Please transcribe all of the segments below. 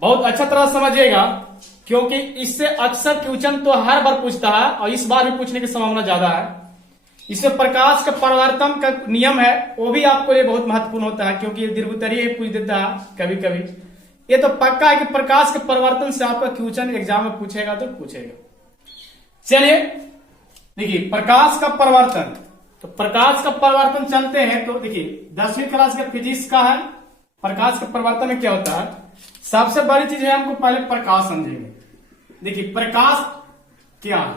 बहुत अच्छा तरह समझिएगा, क्योंकि इससे अक्सर क्वेश्चन तो हर बार पूछता है और इस बार भी पूछने की संभावना ज्यादा है। इसमें प्रकाश का परावर्तन का नियम है, वो भी आपको लिए बहुत महत्वपूर्ण होता है, क्योंकि ये दीर्घोत्तरीय पूछ देता है कभी कभी। ये तो पक्का है कि प्रकाश के परिवर्तन से आपका क्वेश्चन एग्जाम में पूछेगा तो पूछेगा। चलिए देखिए, प्रकाश का परिवर्तन, तो प्रकाश का परिवर्तन चलते हैं। तो देखिए 10वीं क्लास का फिजिक्स का है, प्रकाश का परिवर्तन में क्या होता है। सबसे बड़ी चीज है, हमको पहले प्रकाश समझेंगे। देखिए प्रकाश क्या है,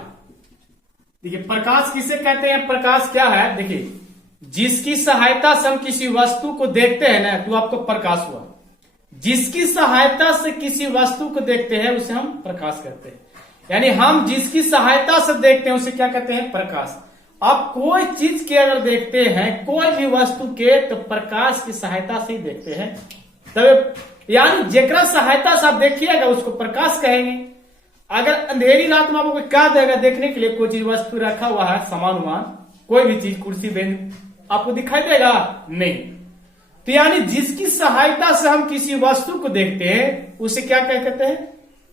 देखिए प्रकाश किसे कहते हैं, प्रकाश क्या है। देखिए जिसकी सहायता से हम किसी वस्तु को देखते हैं ना, तो आपको प्रकाश हुआ। जिसकी सहायता से किसी वस्तु को देखते हैं उसे हम प्रकाश कहते हैं, यानी हम जिसकी सहायता से देखते हैं उसे क्या कहते हैं, प्रकाश। आप कोई चीज के अगर देखते हैं, कोई भी वस्तु के, तो प्रकाश की सहायता से ही देखते हैं, तब यानी जेकरा सहायता से आप देखिएगा उसको प्रकाश कहेंगे। अगर अंधेरी रात में आपको क्या देगा देखने के लिए, कोई चीज वस्तु रखा हुआ है, सामान वामान, कोई भी चीज, कुर्सी बेंच, आपको दिखाई देगा नहीं। तो यानी जिसकी सहायता से हम किसी वस्तु को देखते हैं उसे क्या कहते हैं,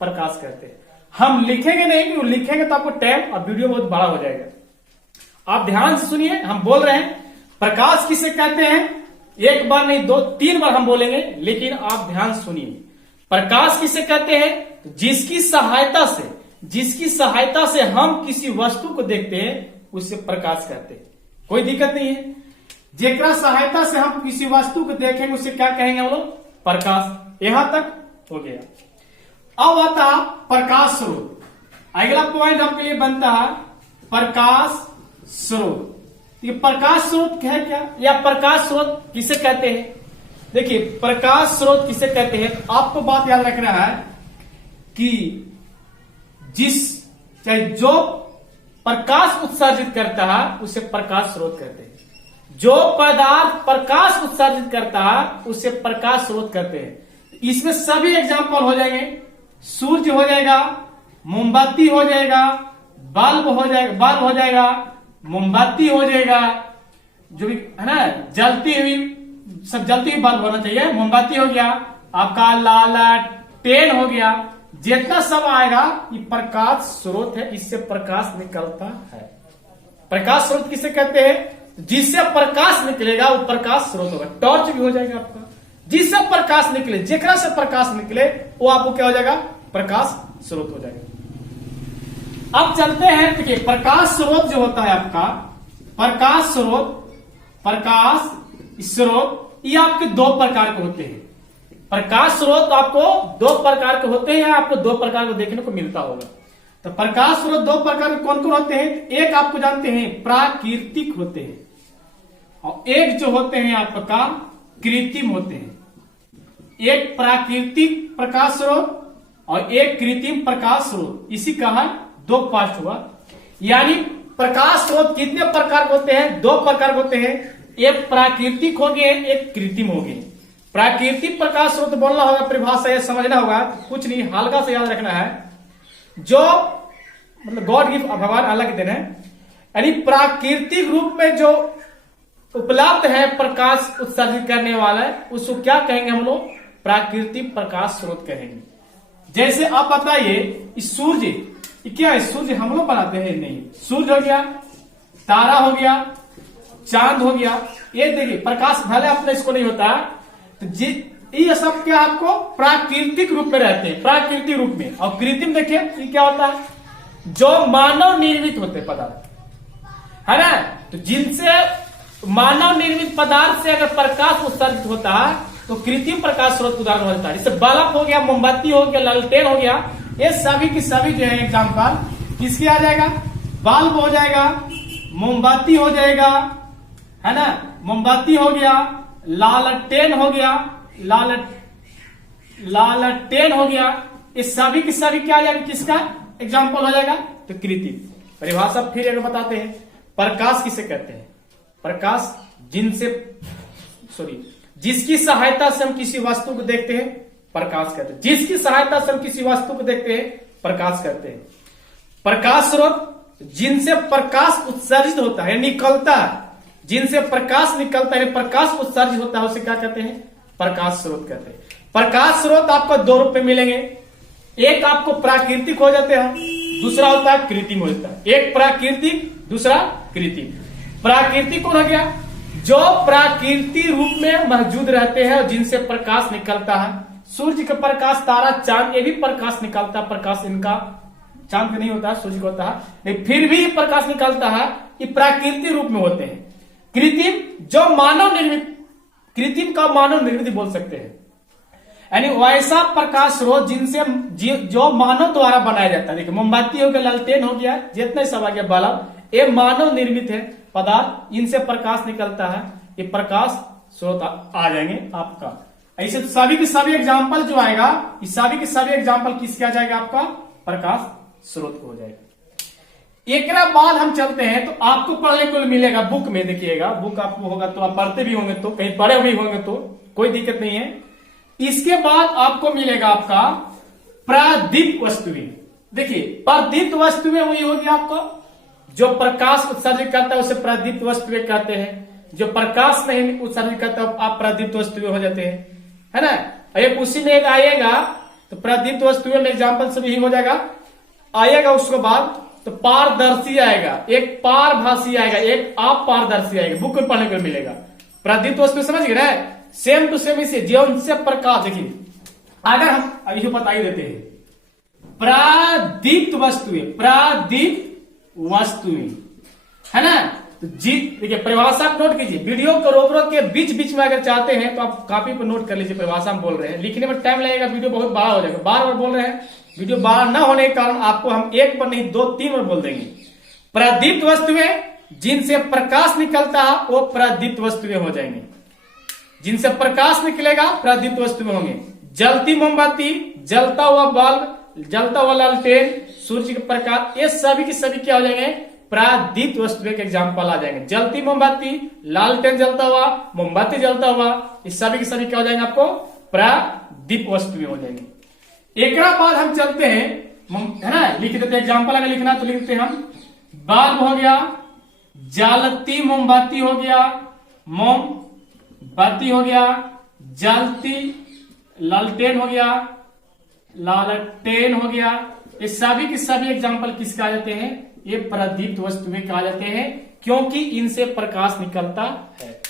प्रकाश कहते हैं। हम लिखेंगे नहीं, कि लिखेंगे तो आपको टाइम और वीडियो बहुत बड़ा हो जाएगा। आप ध्यान से सुनिए, हम बोल रहे हैं प्रकाश किसे कहते हैं। एक बार नहीं, दो तीन बार हम बोलेंगे, लेकिन आप ध्यान सुनिए। प्रकाश किसे कहते हैं, तो जिसकी सहायता से हम किसी वस्तु को देखते हैं उसे प्रकाश कहते हैं। कोई दिक्कत नहीं है, जेकरा सहायता से हम किसी वस्तु को देखेंगे उसे क्या कहेंगे हम लोग, प्रकाश। यहां तक हो गया। अब आता प्रकाश स्रोत। अगला पॉइंट आपके लिए बनता है प्रकाश स्रोत। ये प्रकाश स्रोत है क्या, या प्रकाश स्रोत किसे कहते हैं। देखिए प्रकाश स्रोत किसे कहते हैं, आपको बात याद रखना है कि चाहे जो प्रकाश उत्सर्जित करता है उसे प्रकाश स्रोत कहते हैं। जो पदार्थ प्रकाश उत्सर्जित करता है उसे प्रकाश स्रोत कहते हैं। इसमें सभी एग्जाम्पल हो जाएंगे, सूर्य हो जाएगा, मोमबत्ती हो जाएगा, बल्ब हो जाएगा, मोमबत्ती हो जाएगा, जो भी है ना, जलती हुई बल्ब होना चाहिए, मोमबत्ती हो गया, आपका लालटेन हो गया, जितना सब आएगा ये प्रकाश स्रोत है, इससे प्रकाश निकलता है। प्रकाश स्रोत किसे कहते हैं, जिससे प्रकाश निकलेगा वो प्रकाश स्रोत होगा। टॉर्च भी हो जाएगा आपका, जिससे प्रकाश निकले, जेकरा से प्रकाश निकले वो आपको क्या हो जाएगा, प्रकाश स्रोत हो जाएगा। अब चलते हैं, देखिए प्रकाश स्रोत जो होता है आपका, प्रकाश स्रोत ये आपके दो प्रकार के होते हैं। प्रकाश स्रोत आपको दो प्रकार के होते हैं, आपको दो प्रकार को देखने को मिलता होगा। तो प्रकाश स्रोत दो प्रकार के कौन कौन होते हैं, एक आपको जानते हैं प्राकृतिक होते हैं, और एक जो होते हैं आपका कृत्रिम होते हैं। एक प्राकृतिक प्रकाश स्रोत और एक कृत्रिम प्रकाश स्रोत, इसी का है दो पार्ट हुआ। यानी प्रकाश स्रोत कितने प्रकार के होते हैं, दो प्रकार के होते हैं, एक प्राकृतिक हो गए, एक कृत्रिम हो गए। प्राकृतिक प्रकाश स्रोत बोलना होगा, परिभाषा यह समझना होगा, कुछ नहीं, हल्का से याद रखना है, जो मतलब गॉड गिफ्ट, भगवान अलग देना है, यानी प्राकृतिक रूप में जो उपलब्ध है प्रकाश उत्सर्जित करने वाला है, उसको क्या कहेंगे हम लोग, प्राकृतिक प्रकाश स्रोत कहेंगे। जैसे आप बताइए सूर्य क्या है, सूर्य हम लोग बनाते हैं नहीं, सूर्य हो गया, तारा हो गया, चांद हो गया, ये देखिए प्रकाश भले अपने इसको नहीं होता, तो ये सब क्या आपको प्राकृतिक रूप में रहते हैं, प्राकृतिक रूप में। और कृत्रिम देखिए ये क्या होता है, जो मानव निर्मित होते पदार्थ है ना, तो जिनसे मानव निर्मित पदार्थ से अगर प्रकाश उत्सर्जित होता है तो कृत्रिम प्रकाश स्रोत उदाहरण होता है। जैसे बल्ब हो गया, मोमबत्ती हो गया, लालटेन हो गया, ये सभी की सभी जो है एग्जाम्पल किसके आ जाएगा, बल्ब हो जाएगा, मोमबत्ती हो जाएगा, है ना, मोमबत्ती हो गया, लालटेन हो गया, लालटेन हो गया, ये सभी की सभी क्या आ जाएगा, किसका एग्जाम्पल हो जाएगा, तो कृत्रिम। परिभाषा फिर एक बताते हैं, प्रकाश किसे कहते हैं, प्रकाश जिसकी सहायता से हम किसी वस्तु को देखते हैं प्रकाश कहते हैं, जिसकी सहायता से हम किसी वस्तु को देखते हैं प्रकाश कहते हैं। प्रकाश स्रोत जिनसे प्रकाश उत्सर्जित होता है, निकलता है, जिनसे प्रकाश निकलता है, प्रकाश उत्सर्जित होता है, उसे क्या कहते हैं, प्रकाश स्रोत कहते हैं। प्रकाश स्रोत आपको दो रूप में मिलेंगे, एक आपको प्राकृतिक हो जाते हैं, दूसरा होता है कृत्रिम होता है। एक प्राकृतिक, दूसरा कृत्रिम। प्राकृतिक कौन हो गया? जो प्राकृतिक रूप में मौजूद रहते हैं और जिनसे प्रकाश निकलता है। सूर्य का प्रकाश, तारा, चांद, ये भी प्रकाश निकालता है। प्रकाश इनका चांद का नहीं होता है, सूर्य का होता है, लेकिन फिर भी प्रकाश निकालता है। ये प्राकृतिक रूप में होते हैं। कृत्रिम जो मानव निर्मित, कृत्रिम का मानव निर्मित बोल सकते हैं, यानी वैसा प्रकाश स्रोत जिनसे जो मानव द्वारा बनाया जाता है। देखिए मोमबत्ती हो गया, लालटेन हो गया, जितने सब आ गया बल्ब, ये मानव निर्मित है पदार्थ, इनसे प्रकाश निकलता है। ये प्रकाश स्रोत आ जाएंगे आपका। ऐसे सभी के सभी एग्जाम्पल जो आएगा, इस सभी के सभी एग्जाम्पल किसके आ जाएगा? आपका प्रकाश स्रोत को हो जाएगा। एक बाद हम चलते हैं तो आपको पढ़ने को मिलेगा बुक में, देखिएगा बुक आपको होगा तो आप पढ़ते भी होंगे, तो कहीं पढ़े भी होंगे तो कोई दिक्कत नहीं है। इसके बाद आपको मिलेगा आपका प्रदीप्त वस्तुएं। देखिए प्रदीप्त वस्तुएं वही होगी आपको जो प्रकाश उत्सर्जित करता है, उसे प्रदीप्त वस्तुएं कहते हैं। जो प्रकाश नहीं उत्सर्जित करता आप प्रदीप्त वस्तुएं हो जाते हैं, है ना। एक उसी में एक आएगा तो प्रदीप्त वस्तुएं में एग्जाम्पल से भी हो जाएगा, आएगा उसके बाद तो पारदर्शी आएगा, एक पारभासी आएगा, एक अपारदर्शी आएगा। बुक में पढ़ने को मिलेगा। प्रदीप्त वस्तु समझ गए ना, सेम टू सेम इसे जीवन से प्रकाश। देखिए अगर हम अभी बता ही देते हैं, प्रदीप्त वस्तुएं, प्रदीप्त वस्तुएं, है ना। तो जी देखिए परिभाषा आप नोट कीजिए। वीडियो को रोक रोक के बीच बीच में अगर चाहते हैं तो आप कॉपी पर नोट कर लीजिए। परिभाषा हम बोल रहे हैं, लिखने में टाइम लगेगा, वीडियो बहुत बड़ा हो जाएगा। बार बार बोल रहे हैं, वीडियो बड़ा न होने के कारण आपको हम एक पर नहीं 2-3 बार बोल देंगे। प्रदीप्त वस्तुएं जिनसे प्रकाश निकलता है वो प्रदीप्त वस्तुएं हो जाएंगे। जिनसे प्रकाश निकलेगा प्रदीप्त वस्तुएं होंगे। जलती मोमबत्ती, जलता हुआ बल्ब, जलता हुआ लालटेन, सूर्य के प्रकाश, ये सभी के सभी क्या हो जाएंगे? प्रदीप्त वस्तुएं के एग्जाम्पल आ जाएंगे। जलती मोमबत्ती, लालटेन जलता हुआ, मोमबत्ती जलता हुआ, ये सभी के सभी क्या हो जाएंगे? आपको प्रदीप्त वस्तुएं हो जाएंगे। एक बाद हम चलते हैं, है ना, लिख देते हैं एग्जाम्पल। अगर लिखना तो लिखते हैं हम। बल्ब हो गया, जलती मोमबत्ती हो गया, मोमबत्ती हो गया, जलती लालटेन हो गया, लालटेन हो गया, ये सभी के सभी एग्जाम्पल किसके आ जाते हैं? ये प्रदीप्त वस्तुएं कहा जाते हैं, क्योंकि इनसे प्रकाश निकलता है।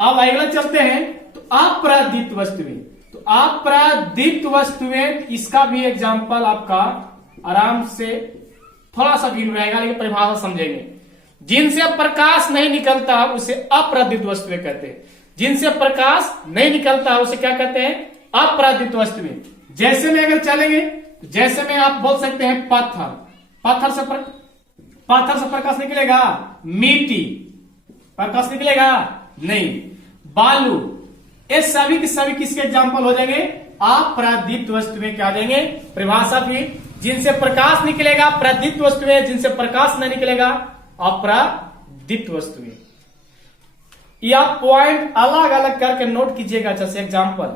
अब अगला चलते हैं तो अप्रदीप्त वस्तुएं। तो अप्रदीप्त वस्तुएं, इसका भी एग्जाम्पल आपका आराम से थोड़ा सा भिन्न रहेगा, लेकिन परिभाषा समझेंगे। जिनसे प्रकाश नहीं निकलता उसे अप्रदीप्त वस्तुएं कहते हैं। जिनसे प्रकाश नहीं निकलता उसे क्या कहते हैं? अप्रदीप्त वस्तुएं। जैसे में अगर चलेंगे, जैसे में आप बोल सकते हैं पत्थर, पत्थर से प्रकाश निकलेगा? मिट्टी प्रकाश निकलेगा? नहीं। बालू, ये सभी के सभी किसके एग्जाम्पल हो जाएंगे? अप्रदीप्त वस्तुएं क्या जाएंगे? परिभाषा भी, जिनसे प्रकाश निकलेगा प्रदीप्त वस्तुएं, जिनसे प्रकाश नहीं निकलेगा अप्रदीप्त वस्तुएं। ये आप पॉइंट अलग अलग करके नोट कीजिएगा अच्छे से। एग्जाम्पल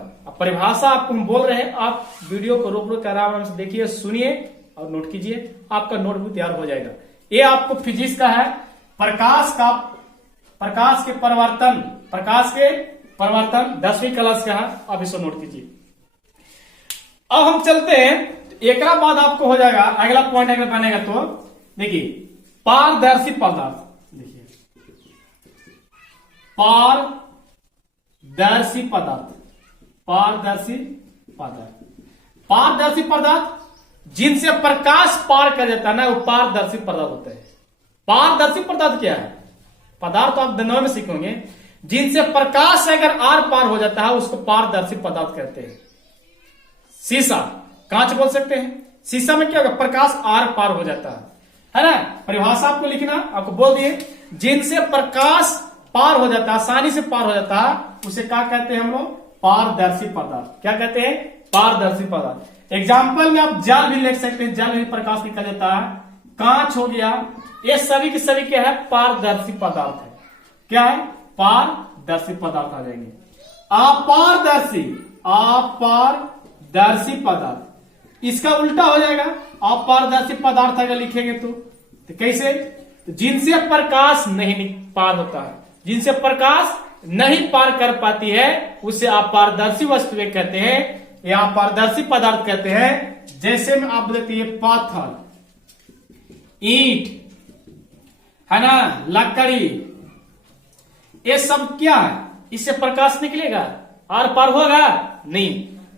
परिभाषा आपको हम बोल रहे हैं, आप वीडियो को रोक रोक कर आराम से देखिए, सुनिए और नोट कीजिए, आपका नोटबुक तैयार हो जाएगा। ये आपको फिजिक्स का है, प्रकाश के परिवर्तन, प्रकाश के परिवर्तन 10वीं क्लास का है, आप इसको नोट कीजिए। अब हम चलते हैं, एक बाद आपको हो जाएगा अगला पॉइंट अगर बनेगा तो देखिए पारदर्शी पदार्थ। देखिए पारदर्शी पदार्थ, पारदर्शी पदार्थ, पारदर्शी पदार्थ जिनसे प्रकाश पार कर जाता है ना, वो पारदर्शी पदार्थ होता है। पारदर्शी पदार्थ क्या है? पदार्थ तो आप दिनों में सीखेंगे। जिनसे प्रकाश अगर आर पार हो जाता है उसको पारदर्शी पदार्थ कहते हैं। शीशा, कांच बोल सकते हैं। शीशा में क्या होगा? प्रकाश आर पार हो जाता है ना। परिभाषा आपको लिखना, आपको बोल दिए, जिनसे प्रकाश पार हो जाता है, आसानी से पार हो जाता है, उसे क्या कहते हैं हम लोग? पारदर्शी पदार्थ। क्या कहते हैं? पारदर्शी पदार्थ। एग्जाम्पल में आप जल भी लिख सकते हैं, जल में प्रकाश निकल जाता है। कांच हो गया, ये सभी के सभी क्या है? पारदर्शी पदार्थ है। क्या है? पारदर्शी पदार्थ आ जाएंगे। अपारदर्शी, अपारदर्शी पदार्थ, इसका उल्टा हो जाएगा। अपारदर्शी पदार्थ अगर लिखेंगे तो कैसे? तो जिनसे प्रकाश नहीं पार होता है, जिनसे प्रकाश नहीं पार कर पाती है उसे अपारदर्शी वस्तुएं कहते हैं या अपारदर्शी पदार्थ कहते हैं। जैसे में आप बोलते हैं पत्थर, ईंट, है ना, लकड़ी, ये सब क्या है, इससे प्रकाश निकलेगा, आर पार होगा नहीं।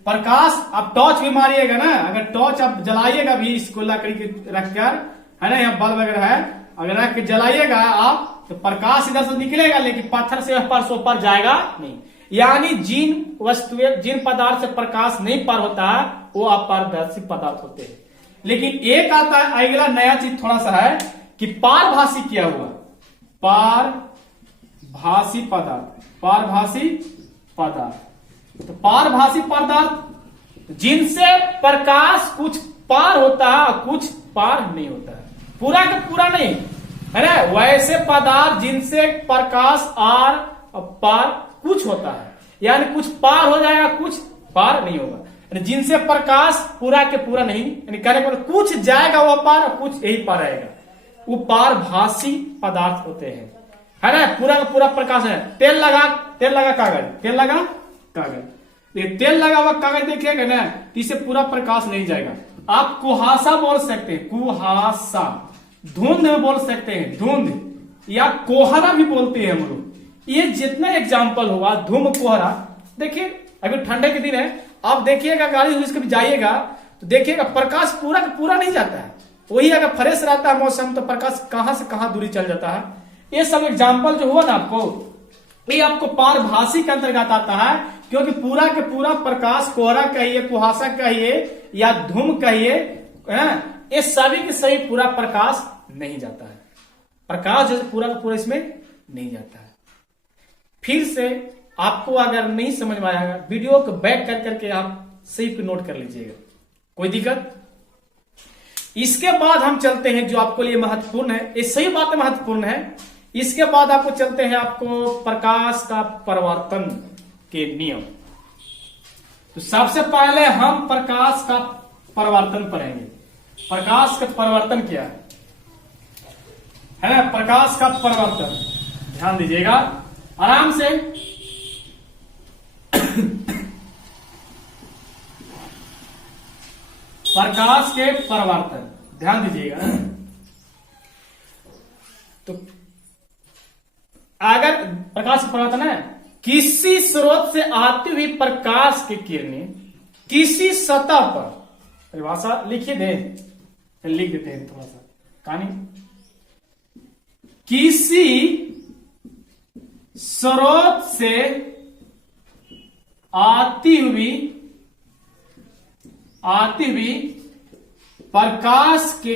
प्रकाश आप टॉर्च भी मारिएगा ना, अगर टॉर्च आप जलाइएगा भी इसको लकड़ी के रखकर, है ना, यहाँ बल्ब वगैरह है, अगर रख के जलाइएगा आप तो प्रकाश इधर से निकलेगा, लेकिन पत्थर से पार सो पार जाएगा नहीं। यानी जिन वस्तुएं, जिन पदार्थ से प्रकाश नहीं पार होता है वो अपारदर्शी पदार्थ होते हैं। लेकिन एक आता है अगला नया चीज थोड़ा सा है कि पारभासी किया हुआ, पारभासी पदार्थ, पारभासी पदार्थ। तो पारभासी पदार्थ जिनसे प्रकाश कुछ पार होता है और कुछ पार नहीं होता है, पूरा का पूरा नहीं, है ना, वैसे पदार्थ जिनसे प्रकाश आर और पार कुछ होता है, यानी कुछ पार हो जाएगा, कुछ पार नहीं होगा। जिनसे प्रकाश पूरा के पूरा नहीं, यानी कहने को कुछ जाएगा वो पार और कुछ यही पार रहेगा, वो पारभासी पदार्थ होते हैं, है ना। पूरा का पूरा प्रकाश है। तेल लगा कागज, तेल लगा कागज, ये तेल लगा हुआ कागज देखिएगा ना, इससे पूरा प्रकाश नहीं जाएगा। आप कुहासा बोल सकते हैं, कुहासा, धुंध में बोल सकते हैं, धुंध, या कोहरा भी बोलते हैं हम लोग। ये जितना एग्जाम्पल हुआ, धूम, कोहरा, देखिए अभी ठंडे के दिन है, आप देखिएगा गाड़ी से कभी जाइएगा तो देखिएगा प्रकाश पूरा का पूरा नहीं जाता है। वही अगर फ्रेश रहता है मौसम तो प्रकाश कहां से कहां दूरी चल जाता है। ये सब एग्जाम्पल जो हुआ ना आपको, ये आपको पारभासी के अंतर्गत आता है, क्योंकि पूरा के पूरा प्रकाश, कोहरा कहिए, कुहासा कहिए या धूम कहिए, ये सभी के सही पूरा प्रकाश नहीं जाता है। प्रकाश जैसे पूरा का पूरा इसमें नहीं जाता है। फिर से आपको अगर नहीं समझ में आएगा, वीडियो को बैक कर करके आप सही पे नोट कर लीजिएगा, कोई दिक्कत। इसके बाद हम चलते हैं जो आपको लिए महत्वपूर्ण है, ये सही बात महत्वपूर्ण है। इसके बाद आपको चलते हैं आपको प्रकाश का परावर्तन के नियम। तो सबसे पहले हम प्रकाश का परावर्तन पढ़ेंगे। प्रकाश का परावर्तन क्या है ना, प्रकाश का परावर्तन, ध्यान दीजिएगा आराम से। प्रकाश के परावर्तन, ध्यान दीजिएगा। तो अगर प्रकाश का परावर्तन है, किसी स्रोत से आती हुई प्रकाश की किरणें किसी सतह पर, परिभाषा लिखिए दे, लिख देते हैं थोड़ा सा कहानी। किसी स्रोत से आती हुई प्रकाश के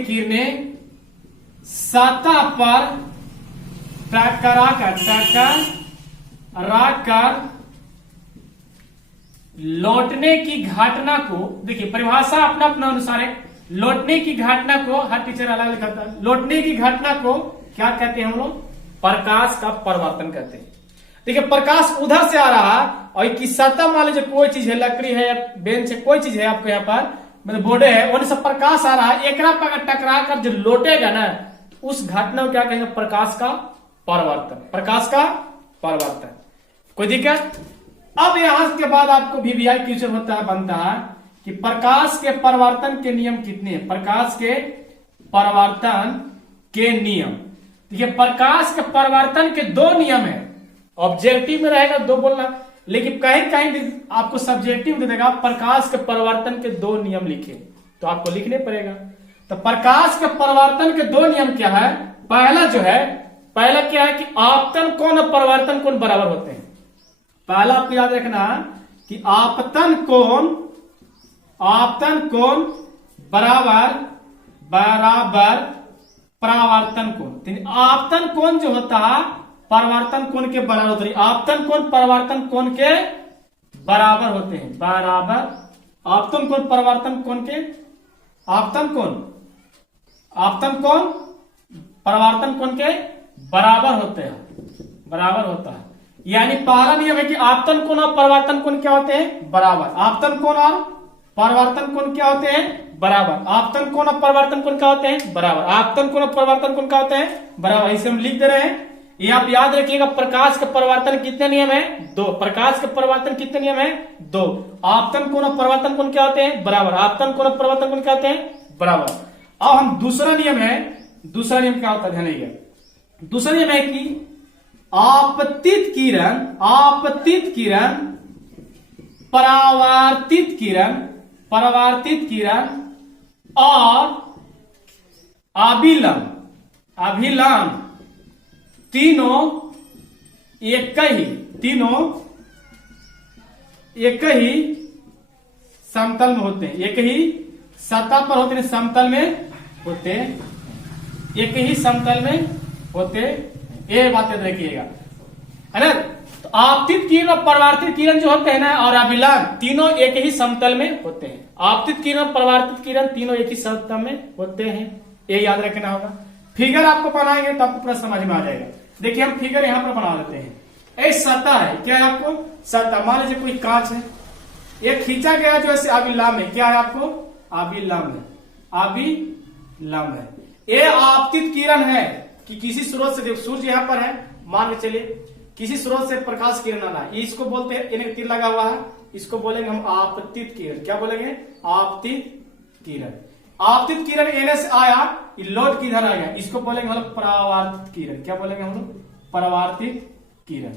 किरणें सतह पर टकरा कर लौटने की घटना को, देखिए परिभाषा अपना अपना अनुसार है। लौटने की घटना को हर टीचर अलग लिखता है। लौटने की घटना को क्या कहते हैं हम लोग, प्रकाश का परावर्तन कहते हैं। देखिए प्रकाश उधर से आ रहा और कि सतह मान लीजिए कोई चीज है, लकड़ी है या बेंच है, कोई चीज है आपको यहाँ पर, मतलब बोर्ड है, वहां से प्रकाश आ रहा है, एक पर टकरा कर जो लौटेगा ना, उस घटना को क्या कहेंगे, प्रकाश का परावर्तन। प्रकाश का परावर्तन, कोई दिक्कत। अब यहां के बाद आपको VVI क्वेश्चन होता है, बनता है कि प्रकाश के परावर्तन के नियम कितने हैं। प्रकाश के परावर्तन के नियम, देखिए प्रकाश के परावर्तन के दो नियम है। ऑब्जेक्टिव में रहेगा दो बोलना, लेकिन कहीं कहीं आपको सब्जेक्टिव दे देगा प्रकाश के परावर्तन के दो नियम लिखे, तो आपको लिखने पड़ेगा। तो प्रकाश के परावर्तन के दो नियम क्या है। पहला जो है, पहला क्या है कि आपतन कोण और परावर्तन कोण बराबर होते हैं। पहला आपको याद रखना कि आपतन कोण बराबर परावर्तन कोण। आपतन कोण जो होता है परावर्तन कोण के बराबर होता है। आपतन कोण परावर्तन कोण के बराबर होते हैं, बराबर। आपतन कोण परावर्तन कोण के, आपतन कोण परावर्तन कोण के बराबर होते हैं, बराबर होता है। यानी पहला नियम है कि आपतन कोण और परावर्तन कोण क्या होते हैं, बराबर। आपतन कोण और परावर्तन कोण क्या होते हैं? बराबर। आपतन कोण और परावर्तन कोण क्या होते हैं? बराबर। आपतन कोण और परावर्तन कोण क्या होते हैं? बराबर। इसे हम लिख दे रहे हैं। ये आप याद रखिएगा, प्रकाश का परावर्तन कितने नियम है? 2। प्रकाश का परावर्तन कितने नियम है? 2। आपतन कोण और परावर्तन कोण क्या होते हैं? बराबर। आपतन कोण और परावर्तन कोण क्या होते हैं? बराबर। अब हम दूसरा नियम है, दूसरा नियम क्या होता है ध्यान रखिएगा। दूसरा नियम है कि आपतित किरण परावर्तित किरण और अभिलंब तीनों एक ही समतल में होते हैं, एक ही सतह पर होते हैं, समतल में होते हैं, एक ही समतल में होते, ये बात याद रखिएगा, है ना। तो आपतित किरण और परावर्तित किरण जो होते हैं ना, और अभिलंब तीनों एक ही समतल में होते हैं। आपतित किरण और परावर्तित किरण तीनों एक ही समतल में होते हैं, ये याद रखना होगा। फिगर आपको बनाएंगे तो आपको पूरा समझ में आ जाएगा। देखिए हम फिगर यहां पर बना लेते हैं। एक सतह है, क्या है आपको? सतह। मान लीजिए कोई कांच है, ये खींचा गया जो ऐसे अभिलंब है, क्या है आपको? अभिलंब है, अभिलंब है। ये आपतित किरण है कि किसी स्रोत से, देखो सूर्य यहां पर है, मान के चलिए किसी स्रोत से प्रकाश किरण आ रहा है, इसको बोलते हैं, इन्हें तीर लगा हुआ है, इसको बोलेंगे हम आपतित किरण। क्या बोलेंगे? आपतित किरण। आपतित किरण एने से आया, ये लौट किधर आ गया, इसको बोलेंगे हम लोग परावर्तित किरण। क्या बोलेंगे हम लोग? परावर्तित किरण,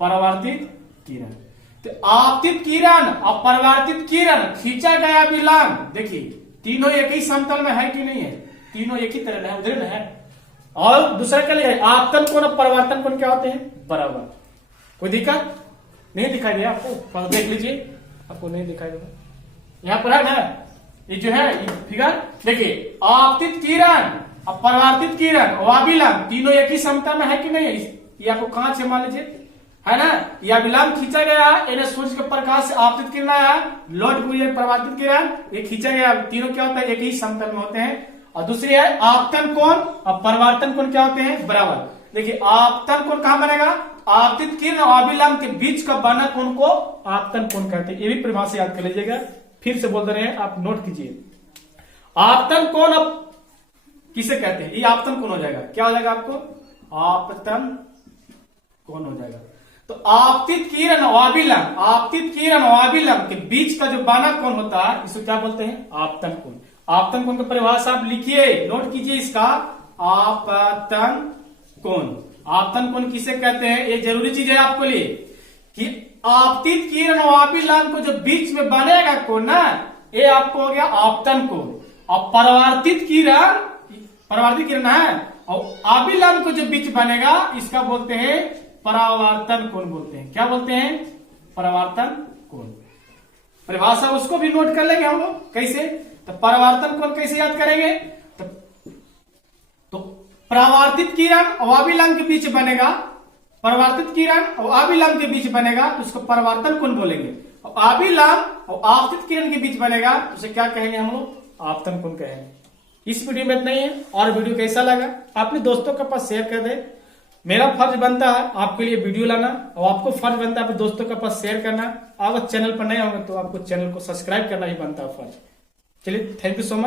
परावर्तित किरण। तो आपतित किरण और परावर्तित किरण खींचा गया अभिलंब, देखिए तीनों एक ही समतल में है कि नहीं है? तीनों एक ही तरह है, उधर है। और दूसरा क्या लिया है? आपतन कोण और परावर्तन कोण क्या होते हैं? बराबर। कोई दिक्कत नहीं दिखाई दिया आपको? देख लीजिए, आपको नहीं दिखाई देगा, यहां पर है ना, ये जो है ये फिगर देखिए, आपतित किरण और परावर्तित किरण और अभिलंब तीनों एक ही समतल में है कि नहीं है? ये आपको कांच है मान लीजिए, है ना, ये अभिलंब खींचा गया, इन्हें सूर्य के प्रकाश से आपतित किरण आया, लौट हुई परावर्तित किरण, ये खींचा गया, तीनों क्या होता है? एक ही समतल में होते हैं। और दूसरी है आपतन कोण और परावर्तन कोण क्या होते हैं? बराबर। देखिए आपतन कोण कहां बनेगा? आपतित किरण और अभिलंब के बीच का बना कोण को आपतन कोण कहते हैं। ये भी परिभाषा याद कर लीजिएगा, फिर से बोल दे रहे हैं, आप नोट कीजिए। आपतन कोण अब किसे कहते हैं? ये आपतन कोण हो जाएगा, क्या हो जाएगा आपको? आपतन कोण हो जाएगा। तो आपतित किरण और अभिलंब, आपतित किरण और अभिलंब के बीच का जो बना कोण होता है, इसको क्या बोलते हैं? आपतन कोण। आपतन कोण की परिभाषा आप लिखिए, नोट कीजिए इसका, आपतन कोण। आपतन कोण किसे कहते हैं? ये जरूरी चीज है आपके लिए कि आपतित किरण और अभिलंब को जो बीच में बनेगा कोण ना, ये आपको हो गया आपतन कोण। और परावर्तित किरण है, और अभिलंब को जो बीच बनेगा, इसका बोलते हैं परावर्तन कोण बोलते हैं। क्या बोलते हैं? परावर्तन कोण। परिभाषा उसको भी नोट कर लेंगे हम लोग, कैसे? तो परावर्तन कोण कैसे याद करेंगे? तो परावर्तित किरण और अभिलंब के बीच बनेगा, परावर्तित किरण और अभिलंब के बीच बनेगा तो उसको परावर्तन कोण बोलेंगे। और अभिलंब और आपतित किरण के बीच बनेगा तो उसे क्या कहेंगे हम लोग? आपतन कोण कहेंगे। इस वीडियो में इतना ही है, और वीडियो कैसा लगा अपने दोस्तों के पास शेयर कर दे। मेरा फर्ज बनता है आपके लिए वीडियो लाना, और आपको फर्ज बनता है अपने दोस्तों के पास शेयर करना। अगर चैनल पर नए होंगे तो आपको चैनल को सब्सक्राइब करना ही बनता है फर्ज। चलिए, थैंक यू सो मच।